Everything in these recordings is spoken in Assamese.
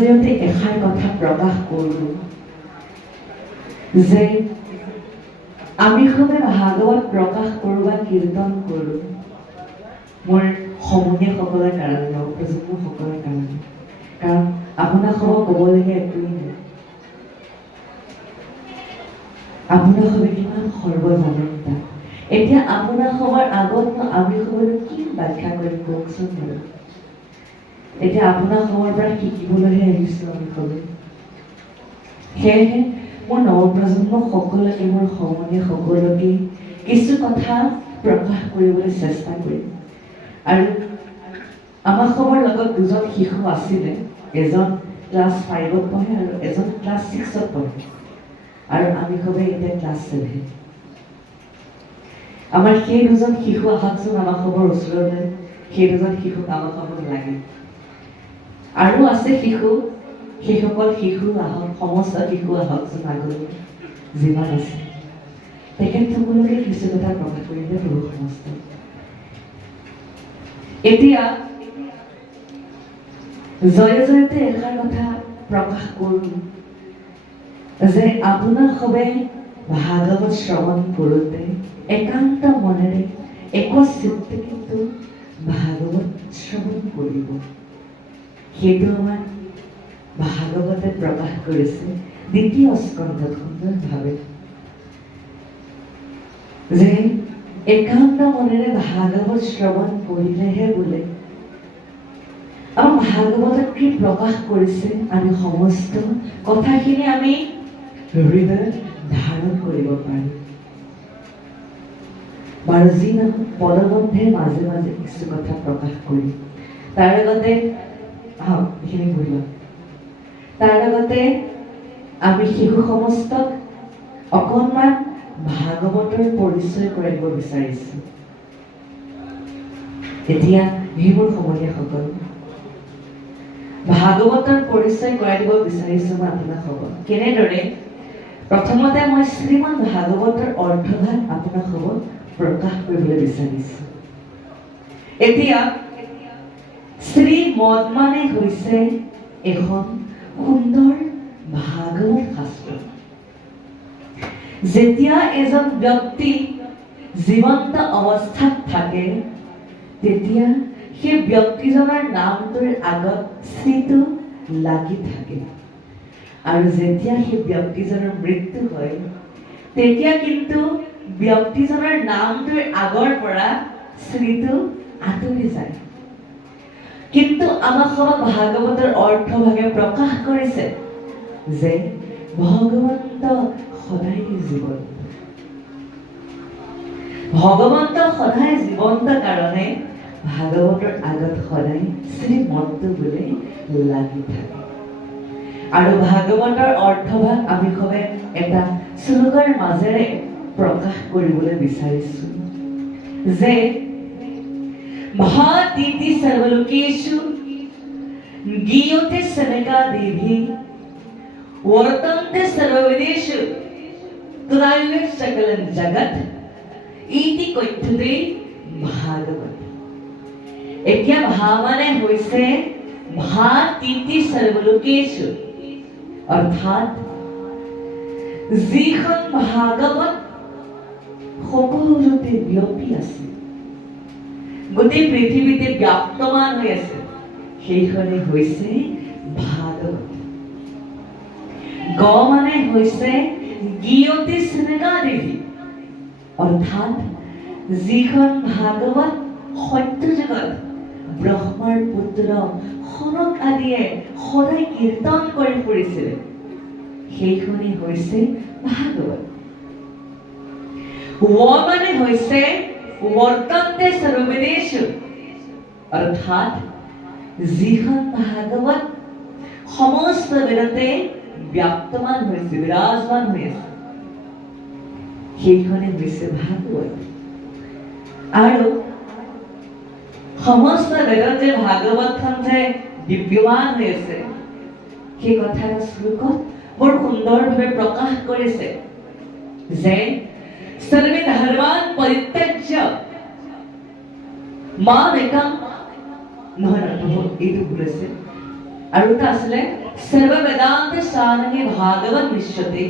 জৰিয়তে এষাৰ কথা প্ৰকাশ কৰোঁ যে আমি সবে ভাগৱত প্ৰকাশ কৰোঁ বা কীৰ্তন কৰোঁ মোৰ সমনীয়াসকলৰ কাৰণে নৱপ্ৰজন্মসকলৰ কাৰণে, কাৰণ আপোনাসবক ক'বলগীয়া একোৱেই নাই। আপোনাসবে কিমান সৰ্বজানতা। এতিয়া আপোনাসবৰ আগত আমি সবৰে কি ব্যাখ্যা কৰিম কওকচোন বাৰু। এতিয়া আপোনাসবৰ পৰা শিকিবলৈহে আহিছোঁ আমি সবে। সেয়েহে মোৰ নৱপ্ৰজন্ম সকলোকে, মোৰ সমনীয়া সকলোকে কিছু কথা প্ৰকাশ কৰিবলৈ চেষ্টা কৰিম। আৰু আমাৰ সবৰ লগত দুজন শিশু আছিলে, এজন ক্লাছ 5ত পঢ়ে আৰু এজন ক্লাছ 6ত পঢ়ে, আৰু আমি সবে এতিয়া ক্লাছ 7। আমাৰ সেই দুজন শিশু আহকচোন আমাৰ সবৰ ওচৰলৈ, সেই দুজন শিশুক আমাৰ সবক লাগে। আৰু আছে শিশু, সেইসকল শিশু আহক, সমস্ত শিশু আহকচোন আগলৈ যিমান আছে। তেখেতসকলকে কিছু কথা প্ৰকাশ কৰিলে বহু সমস্ত। এতিয়া জয়তে এষাৰ কথা প্ৰকাশ কৰোঁ যে আপোনাৰ সবে ভাগৱত শ্ৰৱণ কৰোঁতে একান্ত মনেৰে একচিত্তে কিন্তু ভাগৱত শ্ৰৱণ কৰিব। সেইটো আমাৰ ভাগৱতে প্ৰকাশ কৰিছে 2য় স্কন্ধত সুন্দৰভাৱে, যে একান্ত মনেৰে ভাগৱত শ্ৰৱণ কৰিলেহে বোলে আমাৰ ভাগৱতত কি প্ৰকাশ কৰিছে আমি সমস্ত কথাখিনি আমি হৃদয়ত ধাৰণ কৰিব পাৰিম। বাৰু যি নহওক পদবন্ধেৰ মাজে মাজে কিছু কথা প্ৰকাশ কৰিম। তাৰ আগতে এইখিনি বুঢ়ি লওক। তাৰ আগতে আমি শিশু সমস্তক অকণমান ভাগৱতৰ পৰিচয় কৰাই দিব বিচাৰিছোঁ। এতিয়া মোৰ সমনীয়াসকল, ভাগৱতৰ পৰিচয় কৰাই দিব বিচাৰিছোঁ মই আপোনাসবক। কেনেদৰে? প্ৰথমতে মই শ্ৰীমদ ভাগৱতৰ অৰ্থভাগ আপোনাসবক প্ৰকাশ কৰিবলৈ বিচাৰিছোঁ। এতিয়া শ্ৰীমদ মানে হৈছে এখন সুন্দৰ ভাগৱত শাস্ত্ৰ। যেতিয়া এজন ব্যক্তি জীৱন্ত অৱস্থাত থাকে তেতিয়া সেই ব্যক্তিজনৰ নামটোৰ আগত শ্ৰীটো লাগি থাকে, আৰু যেতিয়া সেই ব্যক্তিজনৰ মৃত্যু হয় তেতিয়া কিন্তু ব্যক্তিজনৰ নামটোৰ আগৰ পৰা শ্ৰীটো আঁতৰি যায়। কিন্তু আমাক সবক ভাগৱতৰ অৰ্থভাগে প্ৰকাশ কৰিছে যে ভগৱন্ত সদায় জীৱন্ত। ভগৱন্ত সদায় জীৱন্ত কাৰণে ভাগৱতৰ আগত সদায় শ্ৰীমদটো বোলে লাগি থাকে। আৰু ভাগৱতৰ অৰ্থভাগ আমি সবে এটা শ্লোকৰ মাজেৰে প্ৰকাশ কৰিবলৈ বিচাৰিছোঁ যে ভাতিতি সৰ্বলোকেষু গীয়তে সনকা দেৱী वर्तन्ते सर्ववेदेषु तदायु सकलं जगत इति कथ्यते भागवत। এতিয়া ভাৱনে হৈছে ভাতিতি সৰ্বলোকেষু, অৰ্থাৎ যিখন ভাগৱত সকলোতে ব্যাপী আছে, গোটেই পৃথিৱীতে ব্যাপ্তমান হৈ আছে, সেইখনে হৈছে ভাগৱত। গ মানে হৈছে গীয়তে সনকা দেৱী, অৰ্থাৎ যিখন ভাগৱত সত্য যুগত ব্ৰহ্মাৰ পুত্ৰ সনক আদিয়ে সদায় কীৰ্তন কৰি ফুৰিছিলে, সেইখনে হৈছে ভাগৱত। ৱ মানে হৈছে वर्तन्ते सर्ववेदेषु, অৰ্থাৎ যিখন ভাগৱত সমস্ত বেদতে ব্যাপ্তমান হৈছে, বিৰাজমান হৈ আছে, সেইখনে হৈছে ভাগৱত। আৰু সমস্ত বেদত যে ভাগৱতখন যে দিব্যমান হৈ আছে, সেই কথা শ্লোকত বৰ সুন্দৰভাৱে প্ৰকাশ কৰিছে যে सर्वे धर्मान् परित्यज्य माम एकम নহয় এইটো ভুল আছে আৰু এটা আছিলে सर्व वेदांत सारंगे भागवत विश्वते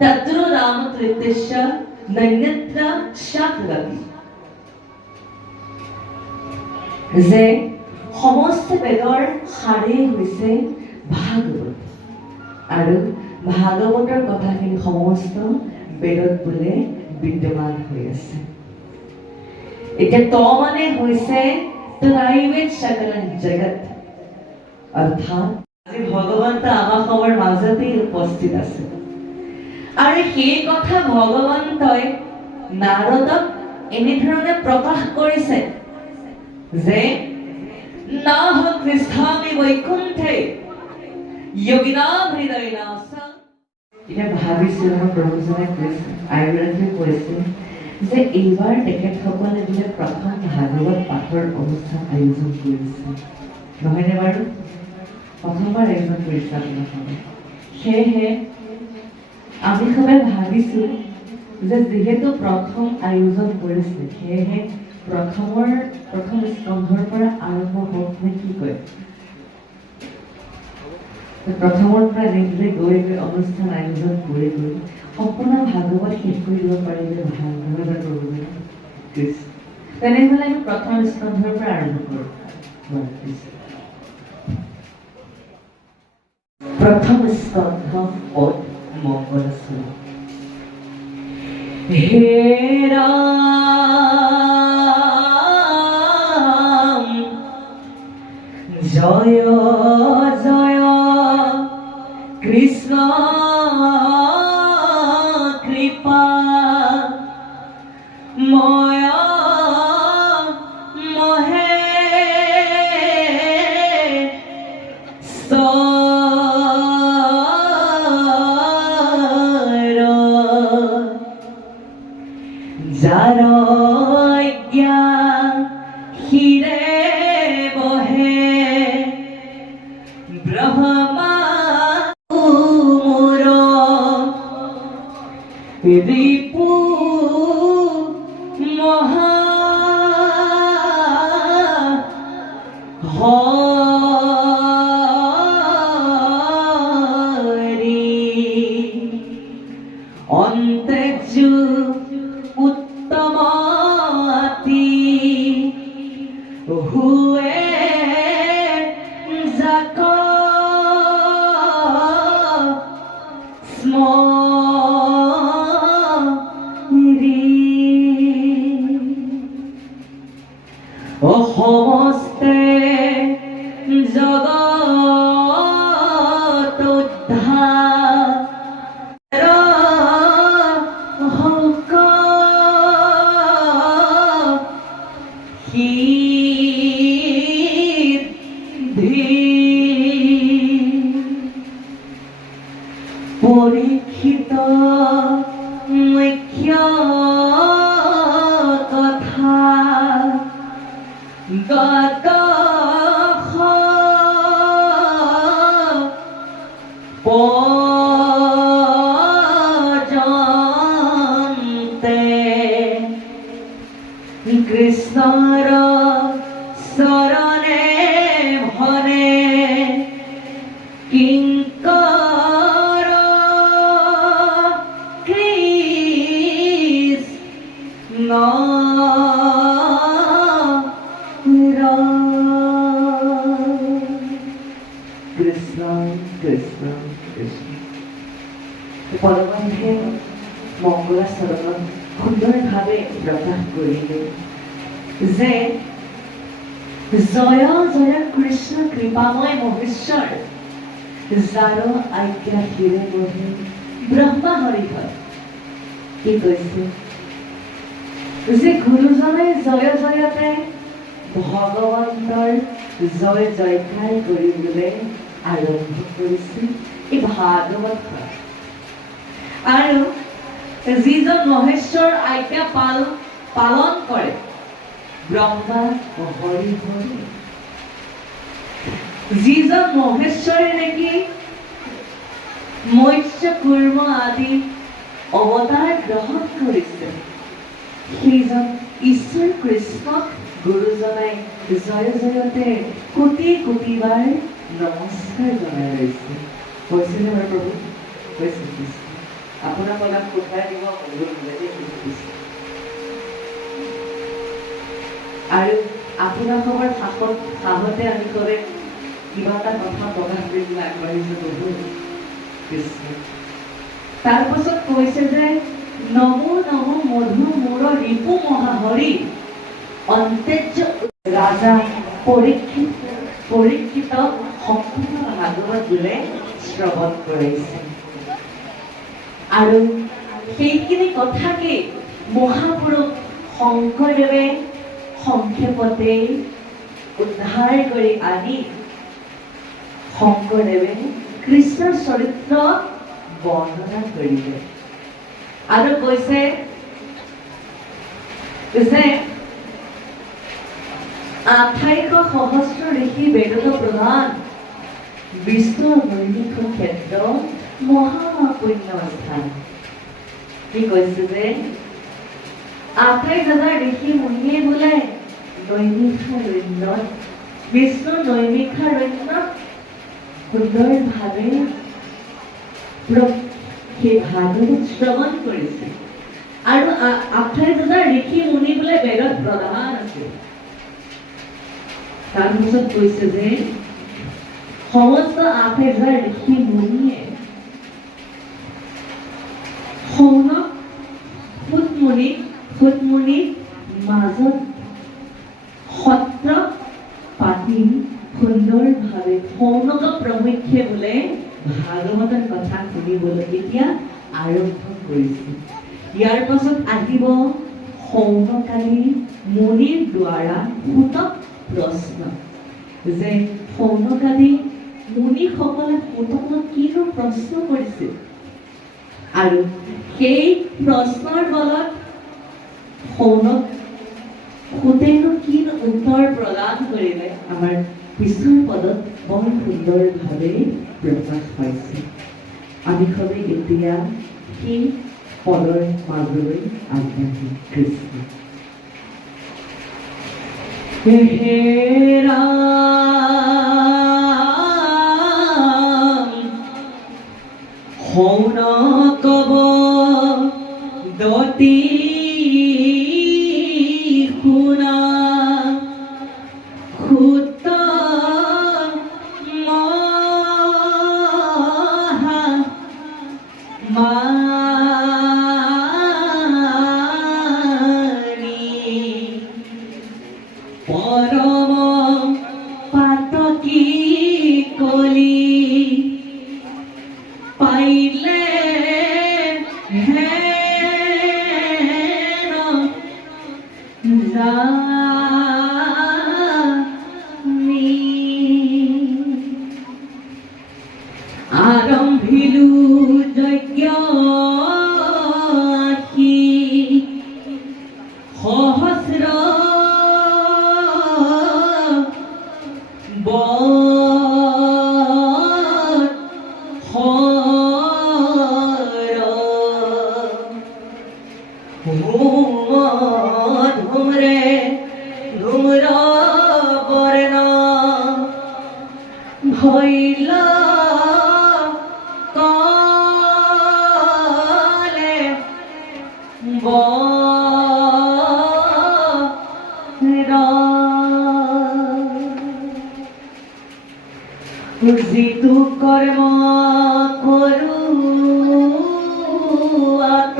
तत्र राम तृतीयश्च नन्यत्र शात्रति যে সমস্ত বেদৰ সাৰেই হৈছে ভাগৱত আৰু ভাগৱতৰ কথাখিনি সমস্ত বেদত বোলে বিদ্যমান হৈ আছে এতিয়া ত মানে হৈছে ত্ৰাইবেদ সকলন জগত অৰ্থাৎ আজি ভগৱন্ত আমাৰ সবৰ মাজতেই উপস্থিত আছে আৰু সেই কথা ভগৱন্তই নাৰদক এনেধৰণে প্ৰকাশ কৰিছে যে নাহ কৃষ্ণামি বৈকুণ্ঠে যোগিনাম হৃদয়নাশ এটা ভাবিছিল আমাৰ প্ৰভুজনে কৈছে আইৰণে কৈছে যে এইবাৰ তেখেতসকলে বোলে প্ৰথম ভাগৱত পাঠৰ অনুষ্ঠান আয়োজন কৰিছে নহয়নে বাৰু প্ৰথমবাৰ আয়োজন কৰিছে আপোনালোকে সেয়েহে আমি সবে ভাবিছো যে যিহেতু প্ৰথম আয়োজন কৰিছে সেয়েহে প্ৰথম স্কন্ধৰ পৰা আৰম্ভ হওক নে কি কয় প্ৰথমৰ পৰা এনেদৰে গৈ অনুষ্ঠান আয়োজন কৰি গৈ সম্পূৰ্ণ ভাগৱত শেষ কৰি দিব পাৰিলে ভাল নহয় কৰিবলৈ তেনেহ'লে আমি প্ৰথম স্কন্ধৰ পৰা আৰম্ভ কৰোঁ प्रथम स्कंध और मंगलसूत्र हे राम जय जय कृष्ण कृपा मया जारज्ञा हिरे बहे ब्रह्मा मोर रिपु महा हरि अंतजु हुए जाको स्मरी ओ समस्ते जगत उद्धार हक পৰীক্ষিত মুখ্য কথা গত পৰ্যন্তে কৃষ্ণৰ শৰণে ভনে কিংকৰ কৃষ্ণ কৃষ্ণ কৃষ্ণ কৃষ্ণ পৰমানন্দে মংগলাচৰণত সুন্দৰভাৱে প্ৰকাশ কৰিলে যে জয় জয় কৃষ্ণ কৃপাময় মহেশ্বৰ যাৰ আজ্ঞা হিৰে বহে ব্ৰহ্মা হৰিহৰ কি কৈছে যে গুৰুজনে জয় জয়তে ভগৱন্তৰ জয় জয়কাৰ কৰিবলৈ আৰম্ভ কৰিছিল এই ভাগৱত আৰু যিজন মহেশ্বৰ আজ্ঞা পালন কৰে ব্ৰহ্মা হৰি হৰি যিজন মহেশ্বৰে নেকি মৎস্য কুৰ্ম আদি অৱতাৰ গ্ৰহণ কৰিছে সেইজন ঈশ্বৰ কৃষ্ণক গুৰুজনাই জয় জয়তে কোটি কোটিবাৰ নমস্কাৰ জনাই লৈছে। হৈছেনে বাৰু প্ৰভু? হৈছে কৃষ্ণ। আপোনাৰ পদক কোঠাই দিব অনুৰোধ কৰিছে। আৰু আপোনাৰ খবৰ সাহতে আমি কৰে কিবা এটা কথা প্ৰকাশ কৰিবলৈ আগবাঢ়িছে প্ৰভু কৃষ্ণ। তাৰপাছত কৈছে যে নম নম মধু মোৰ ৰিপু মহাহৰি অন্তেজ ৰাজা পৰীক্ষিত সম্পূৰ্ণ ভাগৱত বোলে শ্ৰৱণ কৰিছে। আৰু সেইখিনি কথাকে মহাপুৰুষ শংকৰদেৱে সংক্ষেপতে উদ্ধাৰ কৰি আনি শংকৰদেৱে কৃষ্ণৰ চৰিত্ৰ বৰ্ণনা কৰিলে আৰু কৈছে যে 2800 সহস্ৰ ঋষি বেদত প্ৰধান বিষ্ণুৰ নৈমিষ ক্ষেত্ৰ মহাপুণ্য স্থান। কি কৈছে যে 28,000 ঋষি মুনিয়ে বোলে নৈমিষাৰণ্যত বিষ্ণুৰ নৈমিষাৰণ্যত সুন্দৰভাৱে সেই ভাগৱত শ্ৰৱণ কৰিছে। আৰু 28,000 ঋষি মুনি বোলে বেদত প্ৰধান আছিল। তাৰপিছত কৈছে যে সমস্ত 28,000 ঋষি মুনিয়ে সৌনক ফুটমুনিৰ মাজত সত্ৰ পাতি সুন্দৰভাৱে সৌনক প্ৰমুখ্যে বোলে ভাগৱতৰ কথা শুনিবলৈ এতিয়া আৰম্ভ কৰিছে। ইয়াৰ পাছত আহিব সৌনকালী মুনিৰ দ্বাৰা সূতক প্ৰশ্ন যে সৌনকালী মুনিসকলে সূতকক কিনো প্ৰশ্ন কৰিছিল আৰু সেই প্ৰশ্নৰ বলত সূতেনো কি উত্তৰ প্ৰদান কৰিলে আমাৰ পিছৰ পদত বৰ সুন্দৰভাৱে প্ৰকাশ পাইছে। আমি সবে এতিয়া সেই পদৰ মাজলৈ আগবাঢ়ি কৃষ্ণ। হে ৰাম সৌনকব দতি শুনা সুত পৰম পাতকী কলি পাইলে হেন জানি আৰম্ভিলো যজ্ঞ সহস্ৰ ধুম্ৰ বৰ্ণ ভৈল কলে যিটো কৰ্ম কৰো আত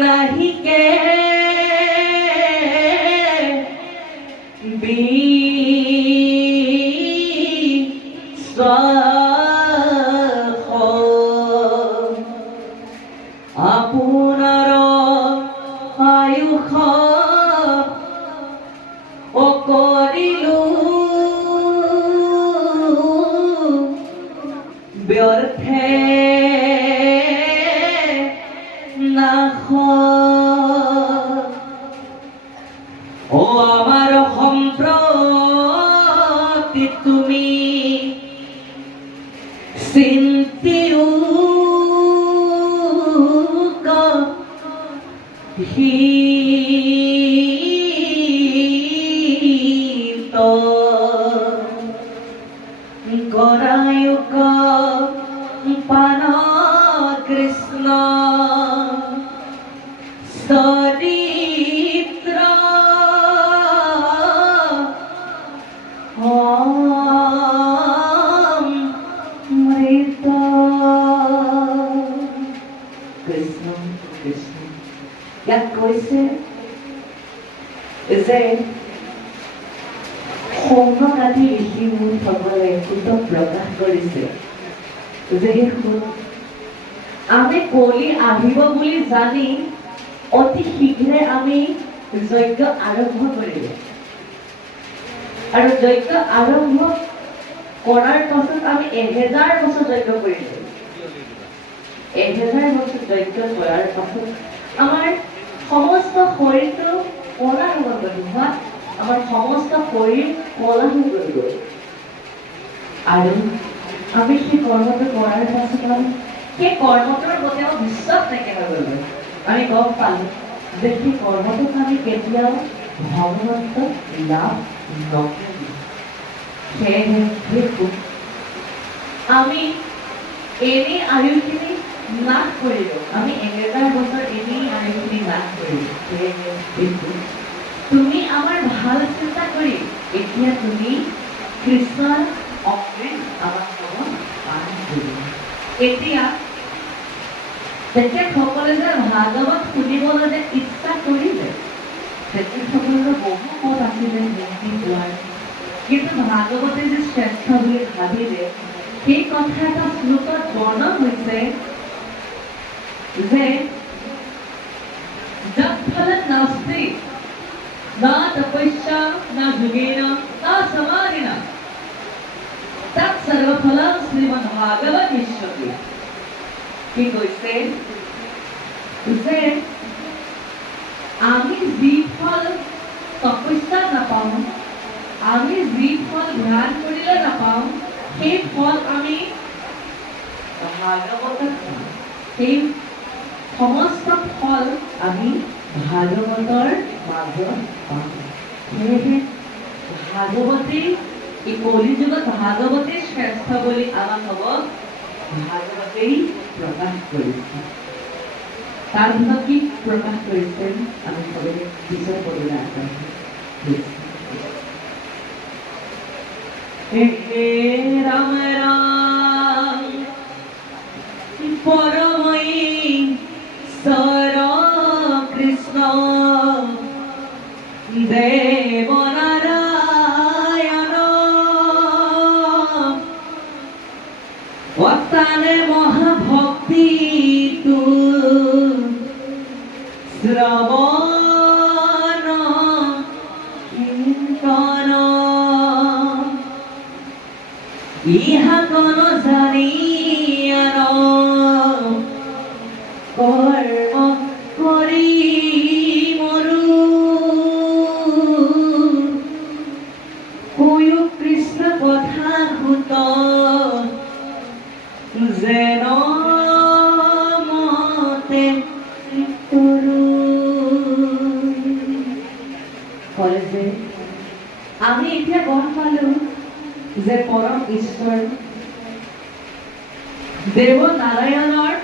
নাহিকে আপোনাৰ আয়ুষ অকৰিলো ব্যৰ্থে নাশ ও আমাৰ সম্প্ৰতি তুমি চিন্তিও হিত গৰায়ুক পান কৃষ্ণ চৰিত্ৰ অমৃত কৃষ্ণ কৃষ্ণ ইয়াত কৈছে যে সৌম্যকাঠি ঋষি মুনিসকলে সুতক প্ৰকাশ কৰিছে যে আমি কলি আহিব বুলি জানি অতি শীঘ্ৰে আমি যজ্ঞ আৰম্ভ কৰিলোঁ আৰু যজ্ঞ আৰম্ভ কৰাৰ পাছত আমি 1000 বছৰ যজ্ঞ কৰিলোঁ 1000 বছৰ যজ্ঞ কৰাৰ পাছত আমাৰ সমস্ত শৰীৰটো কলা হৈ গ'ল আমাৰ সমস্ত শৰীৰ কলা হৈ গ'ল আৰু আমি সেই কৰ্মটো কৰাৰ পাছত সেই কৰ্মটোৰ প্ৰতি আমাৰ বিশ্বাস নাইকিয়া হৈ গ'ল আমি গম পালোঁ যে সেই কৰ্মটোক আমি কেতিয়াও ভগৱন্ত লাভ নকৰিম সেয়েহে আমি এনেই আয়ুখিনি নাশ কৰিলোঁ আমি 1000 বছৰ এনেই আয়ুখিনি নাশ কৰিলোঁ সেয়েহে তুমি আমাৰ ভাল চিন্তা কৰি এতিয়া তুমি কৃষ্ণৰ অমৃত আমাৰ লগত পান কৰিবা এতিয়া তেখেতসকলে যে ভাগৱত শুনিবলৈ যে ইচ্ছা কৰিলে তেখেতসকলৰ বহু মত আছিলে মুক্তি পোৱাৰ কিন্তু ভাগৱতে যে শ্ৰেষ্ঠ বুলি ভাবিলে সেই কথা এটা শ্লোকত বৰ্ণন হৈছে যে যৎ ফলং নাস্তি না তপস্যা না যোগেন না সমাধিন তৎ সর্বফলং শ্রীমদ্ভাগবতীশ্বতি কি কৈছে যে আমি যি ফল তপস্যা নাপাওঁ আমি যি ফল ধ্যান কৰিলে নাপাওঁ সেই ফল আমি ভাগৱতত সেই সমস্ত ফল আমি ভাগৱতৰ মাজত পাওঁ সেয়েহে ভাগৱতী এই কলি যুগত ভাগৱতী শ্ৰেষ্ঠ বুলি আমাক হ'ব ভাগৱতেই প্ৰকাশ কৰিছে তাৰ ভিতৰত কি প্ৰকাশ কৰিছে আমি সকলোৱে পিছত পঢ়িবলৈ আগবাঢ়িম হে ৰাম ৰাম পৰমেশ্বৰ কৃষ্ণ দেৱ নাৰায়ণ অতানে মহাভক্তি তু শ্ৰৱণ কীৰ্তন ইহা কোন জানিয়ান কৰ্ম কৰি মৰু কৈও কৃষ্ণ কথা সুত যেন মতে কলে যে আমি এতিয়া গম পালো যে পৰম ঈশ্বৰ দেৱ নাৰায়ণৰ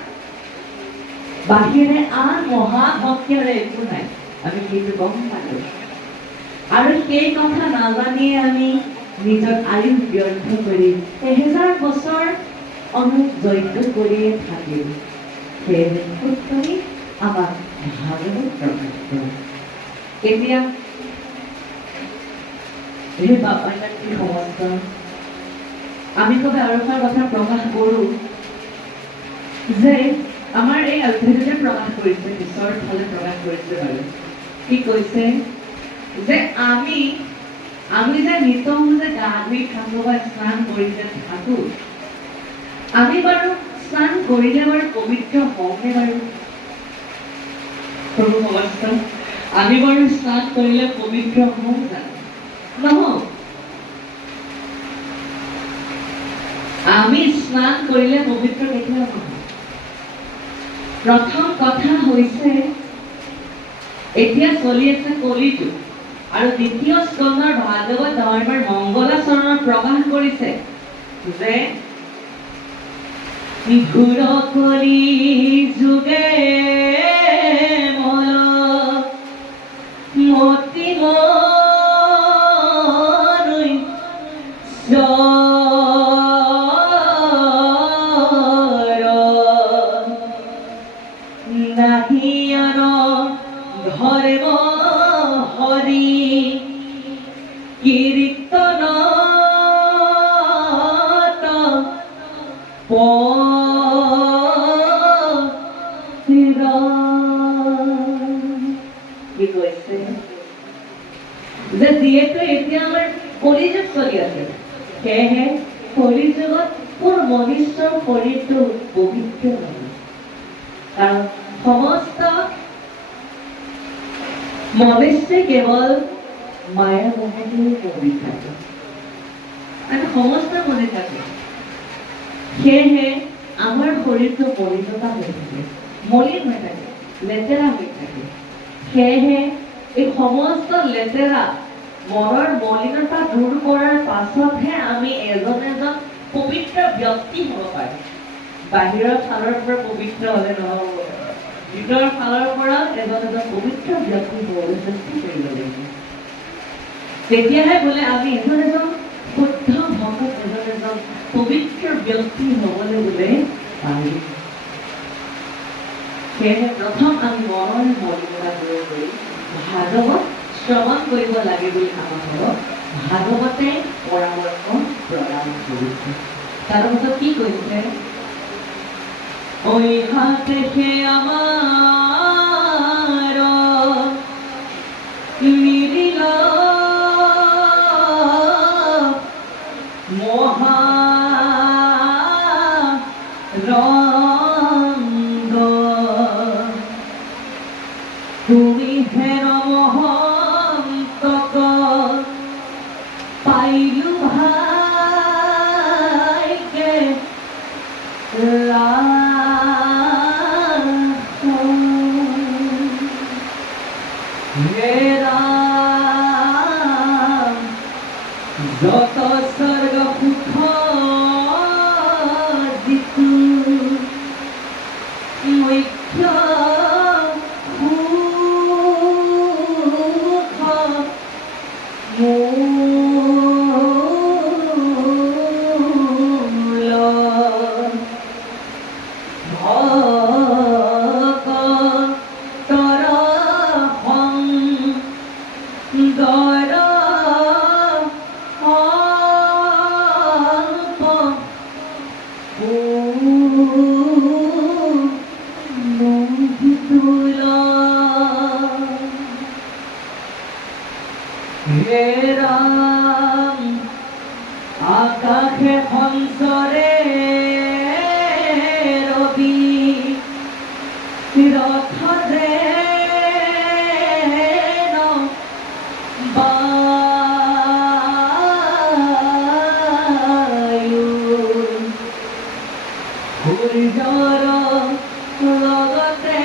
বাহিৰে আন মহাভক্তি আৰু একো নাই আমি সেইটো গম পালো আৰু সেই কথা নাজানিয়ে আমি নিজৰ আয়ু ব্যৰ্থ কৰি 1000 বছৰ অনুযজ্ঞ কৰিয়ে থাকিম সেয়েহে সত্যই আমাক ভাগৱত প্ৰকাশ কৰে এতিয়া এই বাপাইনাথী সমস্ত আমি কবে আৰু এটা কথা প্ৰকাশ কৰোঁ যে আমাৰ এই অধ্যয়নে প্ৰকাশ কৰিছে ঈশ্বৰৰ ফালে প্ৰকাশ কৰিছে বাৰু কি কৈছে যে আমি যে নিতম যে গা ধুই থাকোঁ বা স্নান কৰি যে থাকোঁ আমি বাৰু স্নান কৰিলে বাৰু পবিত্ৰ হওঁনে বাৰু প্ৰভু সমস্ত আমি বাৰু স্নান কৰিলে পবিত্ৰ হওঁ জানো নহওঁ আমি স্নান কৰিলে পবিত্ৰ কেতিয়াও নহয় প্ৰথম কথা হৈছে এতিয়া চলি আছে কলিযুগ আৰু দ্বিতীয় স্কন্ধৰ ভাগৱত ধৰ্মৰ মংগলাচৰণৰ প্ৰকাশ কৰিছে যে ঘূৰ কলি যুগে মল মতি মৰুই নাহিয়াৰ ধৰ্ম হৰি কীৰ্তন কি কৈছে যে যিহেতু এতিয়া আমাৰ কলিযুগ চলি আছে সেয়েহে কলিযুগত মোৰ মনুষ্যৰ শৰীৰটো পবিত্ৰ নহয় কাৰণ সমস্ত মনুষ্য কেৱল মায়া মোহতেই মৰি থাকে আৰু সমস্ত মৰি থাকে সেয়েহে আমাৰ শৰীৰটো মলিনতা হৈ থাকে মলিন হৈ থাকে লেতেৰা হৈ থাকে সেয়েহে এই সমস্ত লেতেৰা মনৰ মলিনতা দূৰ কৰাৰ পাছতহে আমি এজন এজন পবিত্ৰ ব্যক্তি হ'ব পাৰিম বাহিৰৰ ফালৰ পৰা পবিত্ৰ হ'লে নহ'ব ভিতৰৰ ফালৰ পৰা এজন এজন পবিত্ৰ ব্যক্তি হ'বলৈ চেষ্টা কৰিব লাগিব তেতিয়াহে বোলে আমি এজন এজন শুদ্ধ ভকত এজন এজন পবিত্ৰ ব্যক্তি হ'বলৈ বোলে পাৰিম সেয়েহে প্ৰথম আমি মনৰ মলিনতা দূৰ কৰি ভাগৱত শ্ৰৱণ কৰিব লাগে বুলি আমাক ভাগৱতে পৰামৰ্শ প্ৰদান কৰিছে তাৰপিছত কি কৈছে ঐ হাতে আমাৰ নিৰিল মহা ৰংগ তুমি হেৰ মহন্তক পাইলো ভাইকে যত স্বৰ্গ সুখ যিটো মুখ্য আকাশে সঞ্চৰে ৰবি ৰথৰে বায়ু সূৰ্যৰ লগতে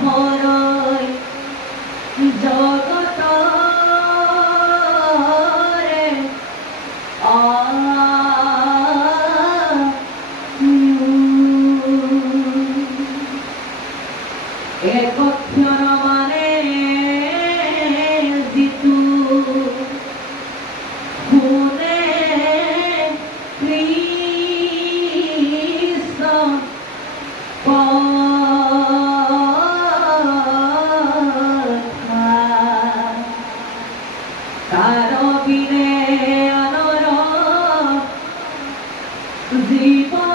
হৰয় জগত একক্ষণ মানে যিটো শুনে কৃষ্ণ কথা তাৰ বিনে আনৰ জীবন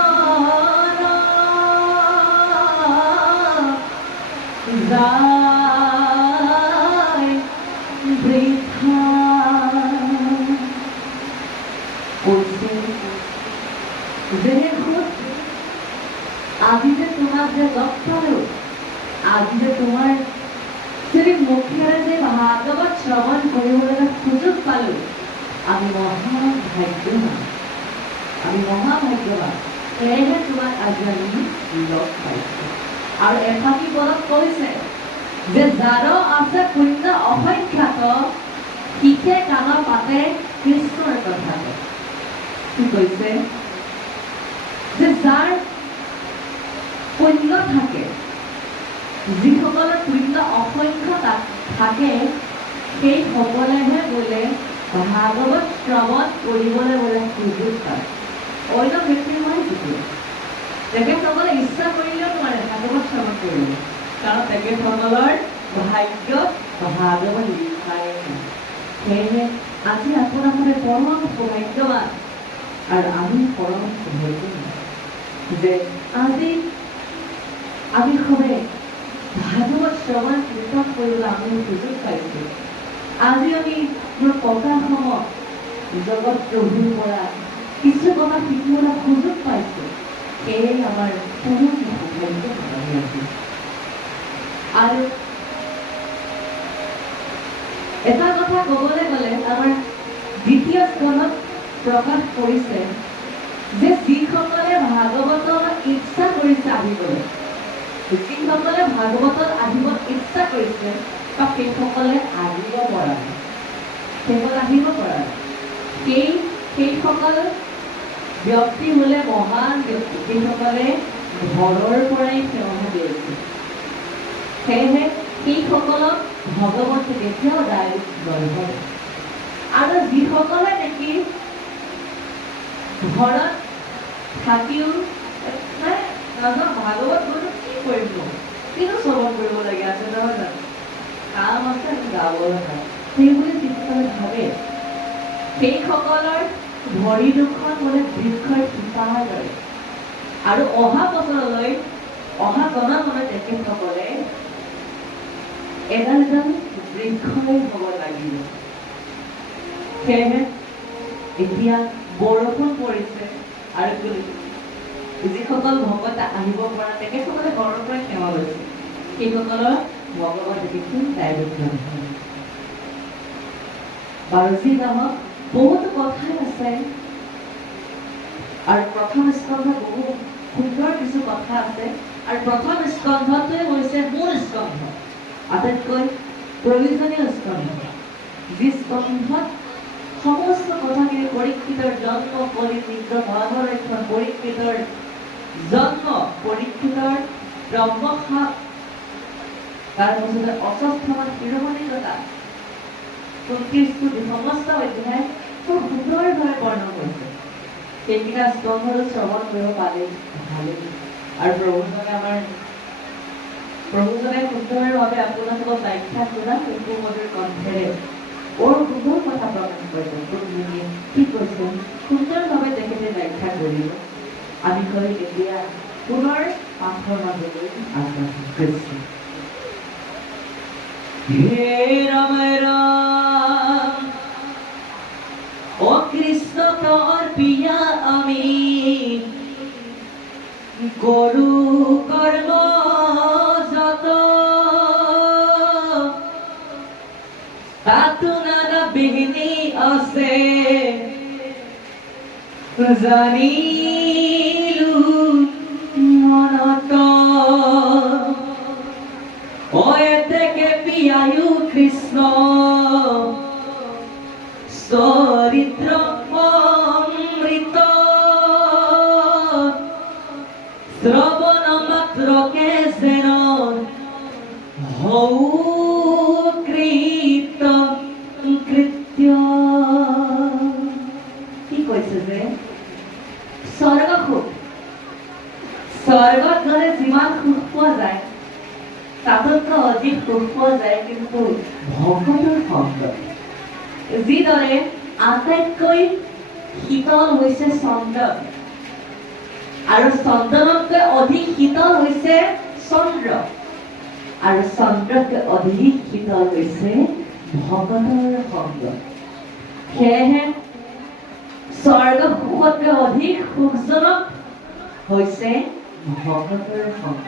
যায় বৃথা আজি যে তোমাক যে লগ পালো আজি যে তোমাৰ শ্ৰী মুখেৰে যে ভাগৱত শ্ৰৱণ কৰিবলৈ সুযোগ পালো আমি মহাভাগ্যৱান সেয়েহে তোমাক আজি আমি লগ পাইছো আৰু এফাকি পদত কৈছে যে যাৰ আছে পুণ্য অসংখ্যাত শিখে কাণ পাতে কৃষ্ণৰ কথা কি কৈছে যে যাৰ পুণ্য থাকে, যিসকলৰ পুণ্য অসংখ্য থাকে, সেইসকলেহে বোলে ভাগৱত শ্ৰৱণ কৰিবলৈ বোলে সুযোগ পায়। অন্য ব্যক্তিৰ নহয় যিটো তেখেতসকলে ইচ্ছা কৰিলেও নোৱাৰে ভাগৱত শ্ৰৱণ কৰিবলৈ, কাৰণ তেখেতসকলৰ ভাগ্যত ভাগৱত লিখাই নাই। সেয়েহে আজি আপোনালোকে পৰম সৌভাগ্যৱান আৰু আমি পৰম সৌভাগ্যৱান যে আজি আমি সবে ভাগৱত শ্ৰৱণ কীৰ্তন কৰিবলৈ আমি সুযোগ পাইছোঁ। আজি আমি মোৰ ককাসমূহ জগত প্ৰভুৰ পৰা কিছু কথা শিকিবলৈ সুযোগ পাইছোঁ। সেয়ে আমাৰ পৰম সৌভাগ্য হৈ আছে। আৰু এটা কথা ক'বলৈ গ'লে আমাৰ দ্বিতীয় স্কন্ধত প্ৰকাশ কৰিছে যে যিসকলে ভাগৱতৰ ইচ্ছা কৰিছে আহিবলৈ, যিসকলে ভাগৱতত আহিব ইচ্ছা কৰিছে বা সেইসকলে আহিব পৰা নাই, সেইসকল আহিব পৰা নাই। সেইসকল ব্যক্তি হ'লে মহান ব্যক্তি, সেইসকলে ঘৰৰ পৰাই সেৱা দিছে। সেয়েহে সেইসকলক ভগৱতী কেতিয়াও দায় নধৰে। আৰু যিসকলে নেকি ঘৰত থাকিও নাজানো ভাগৱত গৈতো কি কৰিব, কিনো শ্ৰৱণ কৰিব লাগে আছে নহয় জানো, কাম আছে গাবলৈ নাই, সেইবুলি যিসকলে ভাবে সেইসকলৰ ভৰি দুখন বোলে বৃক্ষৰ শিপাৰ দৰে। আৰু অহা বছৰলৈ অহা গণনালৈ তেখেতসকলে এডাল এডাল বৃক্ষই হ'ব লাগিব। সেয়েহে এতিয়া বৰষুণ পৰিছে আৰু যিসকল ভকত আহিব পৰা তেখেতসকলে ঘৰৰ পৰাই সেৱা লৈছে, সেইসকলৰ ভগৱত দেখি দায়িত্ব নহয়। বাৰু যি নহওক বহুতো কথাই আছে আৰু প্ৰথম স্কন্ধত বহু সুন্দৰ কিছু কথা আছে। আৰু প্ৰথম স্কন্ধটোৱে হৈছে মূল স্কন্ধ, আটাইতকৈ প্ৰয়োজনীয় স্কন্ধ, যি স্কন্ধত সমস্ত কথাখিনি পৰীক্ষিতৰ জন্ম, পৰীক্ষিতৰ ভাগৰক্ষণ, পৰীক্ষিতৰ জন্ম, পৰীক্ষিতৰ ব্ৰহ্মসাপ, তাৰপিছতে অস্বস্থামান শিৰোমণিকতা, কুন্তীৰ স্তুতি, সমস্ত অধ্যায় খুব সুন্দৰভাৱে বৰ্ণনা কৰিছে। সেইকেইটা স্কন্ধটো শ্ৰৱণ কৰিব পালে ভালেই। আৰু প্ৰভুজনে সুন্দৰভাৱে আপোনালোকক ব্যাখ্যা কৰা সুমধুৰ কণ্ঠেৰে বৰ সুন্দৰ কথা প্ৰকাশ কৰিছে। কি কৈছে সুন্দৰভাৱে তেখেতে ব্যাখ্যা কৰিব। আমি কৈ এতিয়া পুনৰ পাঠৰ মাজলৈ আগবাঢ়িছো। হে ৰাম ৰাম, ও কৃষ্ণ তোর পিয়া আমি গরু কর্ম যত, তাতো নানা বিঘ্নি আছে জানিলু মনত, ও এতেকে পিয়ায়ু কৃষ্ণ চরিত্র অমৃত, শ্রবণ মাত্রকে যেন হৌ কৃত কৃত্য। কি কৈছে যে স্বৰ্গ সুখ, স্বৰ্গত গ'লে যিমান সুখ পোৱা যায় তাতকৈ অধিক সুখ পোৱা যায় কিন্তু ভকতৰ সংগত। যিদৰে আটাইতকৈ শীতল হৈছে চন্দন, আৰু চন্দনতকৈ অধিক শীতল হৈছে চন্দ্ৰ, আৰু চন্দ্ৰতকৈ অধিক শীতল হৈছে ভকতৰ সংগ। সেয়েহে স্বৰ্গ সুখতকৈ অধিক সুখজনক হৈছে ভকতৰ সংগ।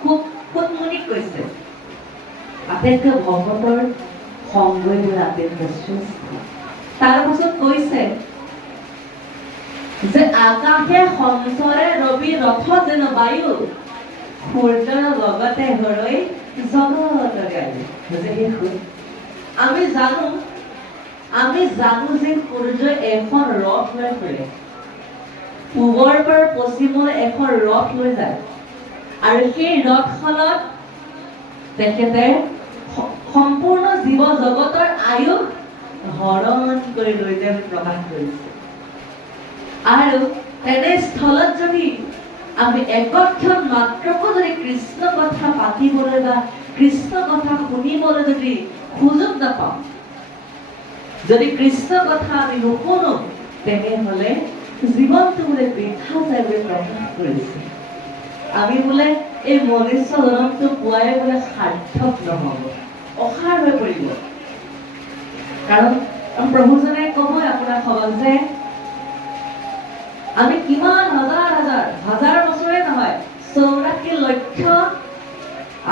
সুখমুনি কৈছে আটাইতকৈ ভকতৰ সংগই বোলে আটাইতকৈ শ্ৰেষ্ঠ। তাৰ পাছত কৈছে যে আকাশে সঞ্চৰে ৰবি ৰথ যেন বায়ু, সূৰ্যৰ লগতে হৰৈ জগত গায়ু। আমি জানো যে সূৰ্য এখন ৰথ লৈ ফুৰে, পূবৰ পৰা পশ্চিমলৈ এখন ৰথ লৈ যায় আৰু সেই ৰথখনত তেখেতে সম্পূৰ্ণ জীৱ জগতৰ আয়ুস হৰণ কৰি লৈ যায় বুলি প্ৰকাশ কৰিছে। আৰু তেনে স্থলত যদি আমি একক্ষণ মাত্ৰকো যদি কৃষ্ণ কথা পাতিবলৈ বা কৃষ্ণ কথা শুনিবলৈ যদি সুযোগ নাপাওঁ, যদি কৃষ্ণ কথা আমি নুশুনো, তেনেহলে জীৱনটো বোলে বৃথা যায় বুলি প্ৰকাশ কৰিছে। আমি বোলে এই মনুষ্য জনমটো পোৱাই বোলে সাৰ্থক নহব, অসাৰ হৈ পৰিব। কাৰণ প্ৰভুজনে কবই আপোনাৰ সবল যে আমি কিমান হাজাৰ হাজাৰ হাজাৰ বছৰে নহয় 84 লক্ষ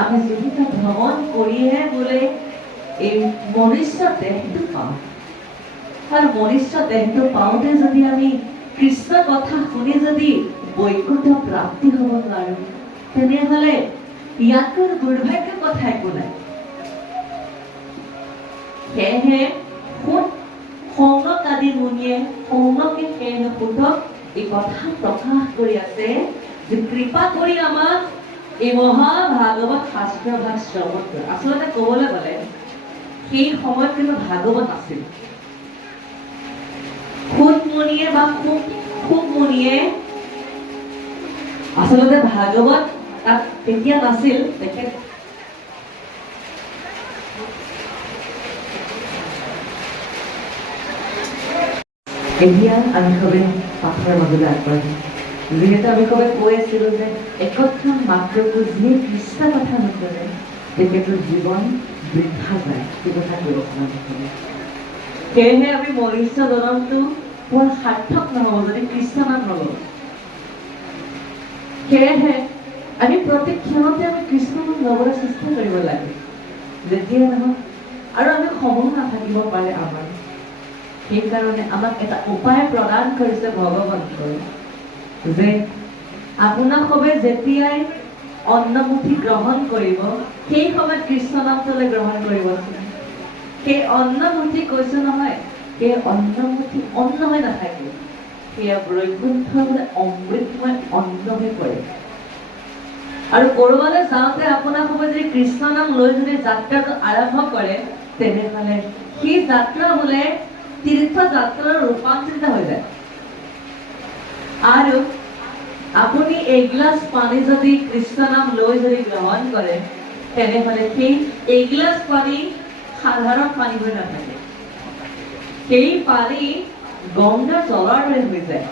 আমি জীৱিত ভ্ৰমণ কৰিহে বোলে এই মনুষ্য দেহটো পাওঁ। আৰু মনুষ্য দেহটো পাওঁতে যদি আমি কৃষ্ণ কথা শুনি যদি বৈকুণ্ঠ প্ৰাপ্তি হ'ব নোৱাৰো, তেনেহলে ইয়াতকৈ দুৰ্ভাগ্য কথা একো নাই। সেয়েহে শৌনক আদি মুনিয়ে শৌনকে সেয়েহে শুদ্ধক এই কথা প্ৰকাশ কৰি আছে যে কৃপা কৰি আমাক এই মহাভাগৱত শাস্ত্ৰ ভাগ শ্ৰৱণ কৰে। আচলতে ক'বলৈ গ'লে সেই সময়ত কিন্তু ভাগৱত আছিল। সুত মুনিয়ে বা সুক মুনিয়ে আচলতে ভাগৱত তাত তেতিয়া নাছিল। তেখেত এতিয়া আমি সবে পাঠৰ মাজলৈ আগবাঢ়িম। যিহেতু আমি সবে কৈ আছিলো যে একক্ষণ মাত্ৰকো যি কৃষ্ণ কথা নুশুনে তেখেতৰ জীৱন বৃথা যায়, সেই কথা কৈ আছিলো। সেয়েহে আমি মনুষ্য জনমটো পোৱা সাৰ্থক নহব যদি কৃষ্ণ নাম নলওঁ। সেয়েহে আমি প্ৰত্যেক ক্ষণতে আমি কৃষ্ণ নাম ল'বলৈ চেষ্টা কৰিব লাগে, যেতিয়া নহওক। আৰু আমি সময় নাথাকিব পাৰে আমাৰ, সেইকাৰণে আমাক এটা উপায় প্ৰদান কৰিছে ভগৱন্তই যে আপোনাক সবে যেতিয়াই অন্নমুঠি গ্ৰহণ কৰিব, সেই সময়ত কৃষ্ণ নামটোলৈ গ্ৰহণ কৰিবচোন। সেই অন্নমুঠি কৈছো নহয়, সেই অন্নমুঠি অন্ন হৈ নাথাকে, সেয়া বৈকুণ্ঠ বোলে অমৃতময় অন্ন হৈ পৰে। আৰু কৰবালৈ যাওঁতে আপোনাক সবে যদি কৃষ্ণ নাম লৈ যদি যাত্ৰাটো আৰম্ভ কৰে, তেনেহলে সেই যাত্ৰা বোলে তীৰ্থযাত্ৰাৰ ৰূপান্তৰিত হৈ যায়। আৰু আপুনি এগিলাচ পানী যদি কৃষ্ণ নাম লৈ যদি গ্ৰহণ কৰে, তেনেহলে সেই এগিলাচ পানী সাধাৰণ পানী হৈ নাথাকে, সেই পানী গংগা জলৰ দৰে হৈ যায়।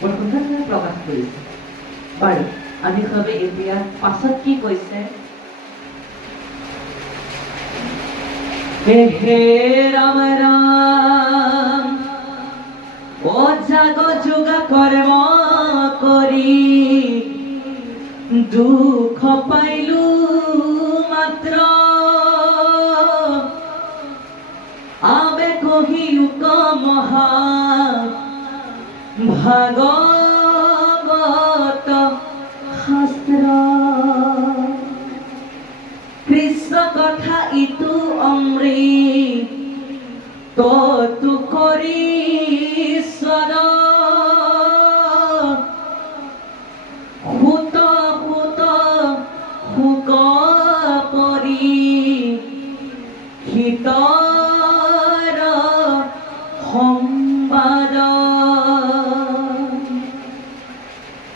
বৰ সুন্দৰকৈ প্ৰকাশ কৰিছে। বাৰু আমি সবে এতিয়া পাছত কি কৈছে, হে ৰাম ৰাম ও জাগ যোগা কৰ্ম কৰি দুখ পাইলো মাত্ৰ আবে কহিউক মহা ভাগৱত শাস্ত্ৰ। কৃষ্ণ কথা ইটো অমৃত তু কৰি স্বৰ সুত সুত সুক পৰি হিতৰ সম্বাদ।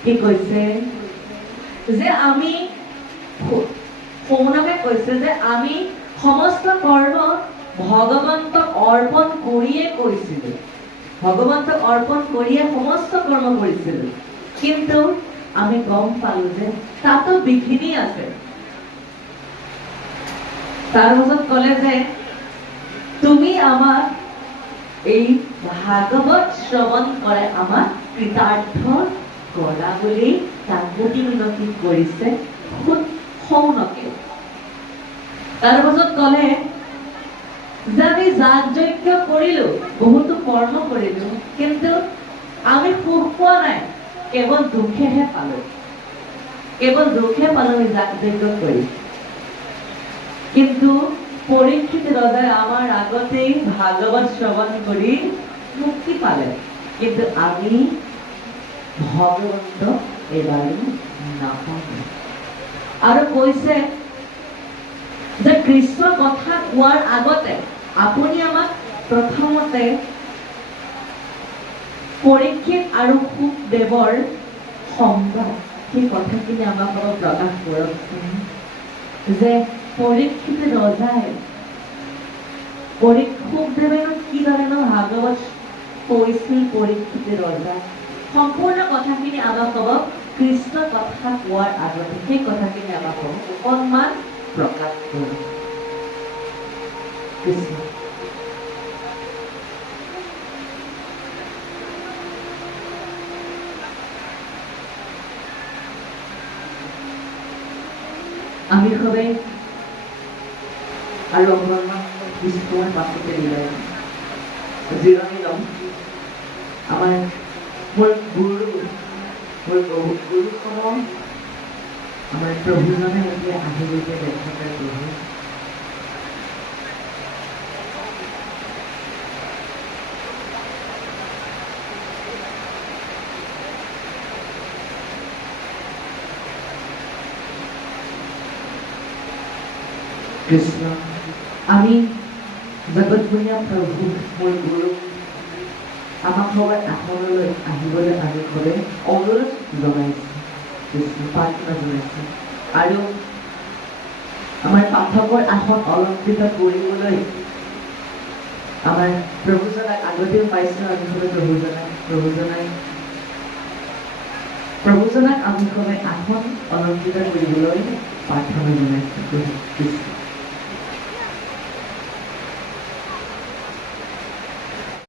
কি কৈছে যে আমি সৌনকে কৈছে যে আমি সমস্ত কৰ্ম ভগৱন্তক অৰ্পণ কৰিয়ে কৰিছিলো, ভগৱন্তক অৰ্পণ কৰিয়ে সমস্ত কৰ্ম কৰিছিলো, কিন্তু আমি গম পালো যে তাতো বিঘিনি আছে। তাৰ পাছত কলে যে তুমি আমাক এই ভাগৱত শ্ৰৱণ কৰে আমাক কৃতাৰ্থ কৰা বুলি কাকুতি মিনতি কৰিছে সৌনকে। তাৰ পাছত কলে যে আমি যাগ যজ্ঞ কৰিলো, বহুতো কৰ্ম কৰিলো, কিন্তু আমি সুখ পোৱা নাই, কেৱল দুখেহে পালো, কেৱল দুখে পালো আমি যাগ যজ্ঞ কৰি। কিন্তু পৰীক্ষিত ৰজাই আমাৰ আগতেই ভাগৱত শ্ৰৱণ কৰি মুক্তি পালে, কিন্তু আমি ভগৱন্ত এবাৰো নাপাব। আৰু কৈছে যে কৃষ্ণৰ কথা কোৱাৰ আগতে আপুনি আমাক প্ৰথমতে পৰীক্ষিত আৰু সুখদেৱৰ সংবাদ সেই কথাখিনি আমাক অলপ প্ৰকাশ কৰকচোন। যে পৰীক্ষিত ৰজাই সুখদেৱেনো কি ধৰণৰ ভাগৱত কৈছিল পৰীক্ষিত ৰজাই সম্পূৰ্ণ কথাখিনি আমাক ক'ব। কৃষ্ণ কথা কোৱাৰ আগতে সেই কথাখিনি আমাক ক'ব, অকণমান প্ৰকাশ কৰক। কৃষ্ণ আমি সবেই আৰু অকণমান কিছুমান পাছতে মিলাই জিৰণি ল'ম। আমাৰ মোৰ গুৰুসমূহ আমাৰ প্ৰভুজনে এতিয়া আহিলৈকে দেখা পাই প্ৰভু কৃষ্ণ আমি জগতগুণীয়া প্ৰভু মোৰ গুৰু আমাক সবাই আসনলৈ আহিবলৈ আমি সবে অনুৰোধ জনাইছোঁ, কৃষ্ণ প্ৰাৰ্থনা জনাইছোঁ। আৰু আমাৰ পাঠকৰ আসন অলংকৃত কৰিবলৈ আমাৰ প্ৰভুজনাক আগতেও পাইছোঁ। আমি সবে প্ৰভুজনাক আমি সবে আসন অলংকৃত কৰিবলৈ প্ৰাৰ্থনা জনাইছোঁ, কৃষ্ণ।